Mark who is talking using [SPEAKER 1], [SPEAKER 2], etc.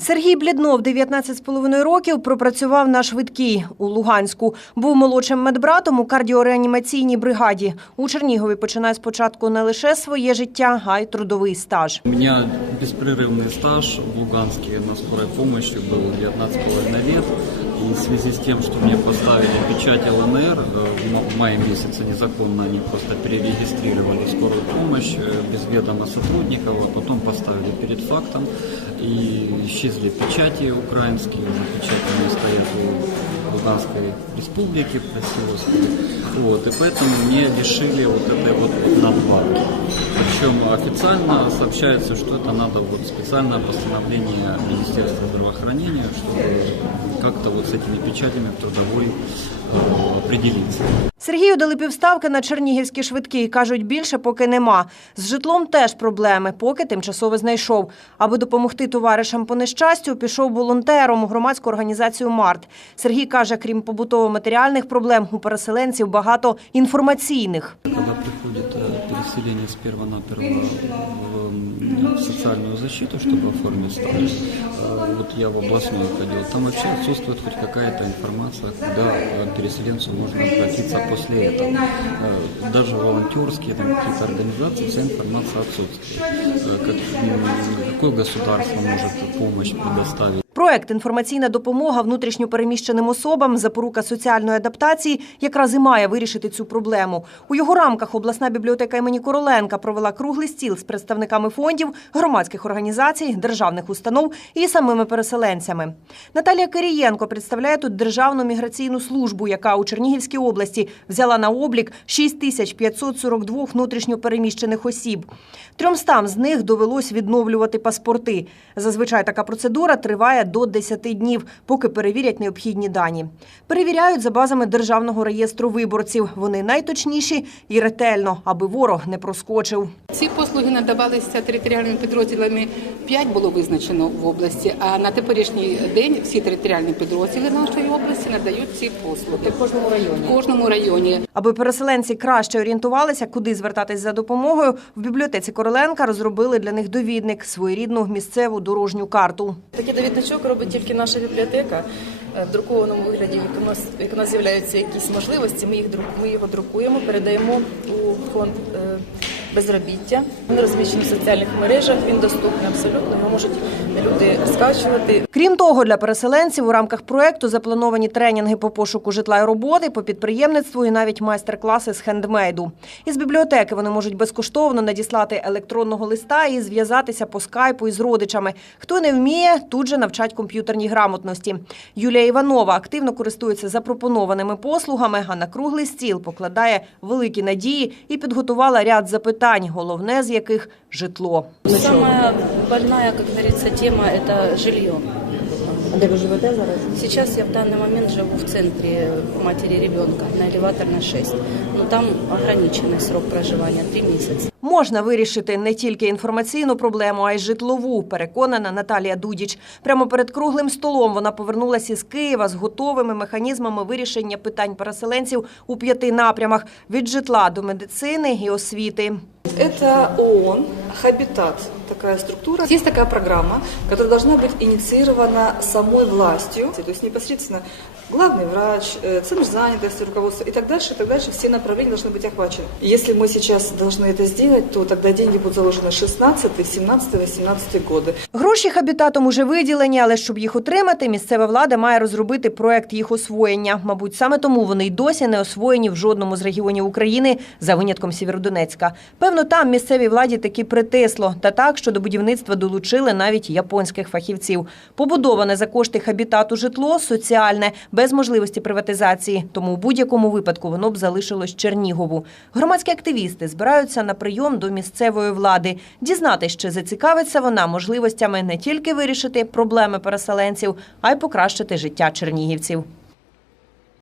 [SPEAKER 1] Сергій Бліднов, 19,5 років, пропрацював на швидкій у Луганську. Був молодшим медбратом у кардіореанімаційній бригаді. У Чернігові починає спочатку не лише своє життя, а й трудовий стаж.
[SPEAKER 2] У мене безперервний стаж в Луганске на скорой помощи был 19,5 лет. И в связи с тем, что мне поставили печать ЛНР, э, в ма- в мае месяце незаконно они просто перерегистрировали скорую помощь э, без ведома сотрудников, а потом поставили перед фактом и исчезли печати украинские, уже печати не стоят у Луганской республики, прости господи. Вот, и поэтому мне лишили вот этой вот надбавки. Причем официально сообщается, что это надо вот специальное постановление Министерства здравоохранения, чтобы как-то вот с этими печатями в трудовой э, определиться.
[SPEAKER 1] Сергію дали півставки на чернігівські швидкі. Кажуть, більше поки нема. З житлом теж проблеми, поки тимчасово знайшов. Аби допомогти товаришам по нещастю, пішов волонтером у громадську організацію «Март». Сергій каже, крім побутово-матеріальних проблем, у переселенців багато інформаційних.
[SPEAKER 2] Коли приходит э, переселение с первонаперво в, в социальную защиту, чтобы оформить статус, э, вот я в областную ходил, там вообще отсутствует хоть какая-то информация, куда переселенцу можно обратиться после этого. Э, Даже волонтерские там какие-то организации, вся информация отсутствует. Э, как, какое государство может помощь предоставить?
[SPEAKER 1] Проект «Інформаційна допомога внутрішньопереміщеним особам. Запорука соціальної адаптації» якраз і має вирішити цю проблему. У його рамках обласна бібліотека імені Короленка провела круглий стіл з представниками фондів, громадських організацій, державних установ і самими переселенцями. Наталія Кирієнко представляє тут Державну міграційну службу, яка у Чернігівській області взяла на облік 6542 внутрішньопереміщених осіб. Трьомстам з них довелось відновлювати паспорти. Зазвичай така процедура триває до 10 днів, поки перевірять необхідні дані. Перевіряють за базами Державного реєстру виборців. Вони найточніші і ретельно, аби ворог не проскочив.
[SPEAKER 3] Ці послуги надавалися територіальними підрозділами. П'ять було визначено в області. А на теперішній день всі територіальні підрозділи нашої області надають ці послуги в кожному районі. В кожному районі.
[SPEAKER 1] Аби переселенці краще орієнтувалися, куди звертатись за допомогою, в бібліотеці Короленка розробили для них довідник, своєрідну місцеву дорожню карту.
[SPEAKER 4] Такий довідничок робить тільки наша бібліотека. Е, В друкованому вигляді, як у нас, як у нас з'являються якісь можливості, ми, їх, ми його друкуємо, передаємо у фонд е, безробіття. Він розміщений в соціальних мережах, він доступний абсолютно, його можуть люди скачувати.
[SPEAKER 1] Крім того, для переселенців у рамках проекту заплановані тренінги по пошуку житла і роботи, по підприємництву і навіть майстер-класи з хендмейду. Із бібліотеки вони можуть безкоштовно надіслати електронного листа і зв'язатися по скайпу із родичами. Хто не вміє, тут же навчать комп'ютерній грамотності. Юлія Іванова активно користується запропонованими послугами, а на круглий стіл покладає великі надії і підготувала ряд запитань, головне з яких житло.
[SPEAKER 4] Самая больная, как говорится, тема – это жилье.
[SPEAKER 5] А де ви живете зараз?
[SPEAKER 4] Сейчас я в данный момент живу в центре матери ребенка на элеваторной 6. Но там ограниченный срок проживания – 3 месяца.
[SPEAKER 1] Можна вирішити не тільки інформаційну проблему, а й житлову, переконана Наталія Дудіч. Прямо перед круглим столом вона повернулася із Києва з готовими механізмами вирішення питань переселенців у п'яти напрямах – від житла до медицини і освіти.
[SPEAKER 6] Это ООН, Хабитат, такая структура. Есть такая программа, которая должна быть инициирована самой властью, то есть непосредственно главный врач, э, центр занятости, руководство и так дальше, и так дальше, все направления должны быть охвачены. Если мы сейчас должны это сделать, то тогда деньги будут заложены 16, 17, 18 годы.
[SPEAKER 1] Гроші хабітатом уже виділені, але щоб їх отримати, місцева влада має розробити проект їх освоєння. Мабуть, саме тому вони й досі не освоєні в жодному з регіонів України, за винятком Сєвєродонецька. Певно, там місцевій владі таки притисло, та так, що до будівництва долучили навіть японських фахівців. Побудоване за кошти хабітату житло соціальне, без можливості приватизації. Тому у будь-якому випадку воно б залишилось Чернігову. Громадські активісти збираються на прийом до місцевої влади, дізнатись, чи зацікавиться вона можливостями не тільки вирішити проблеми переселенців, а й покращити життя чернігівців.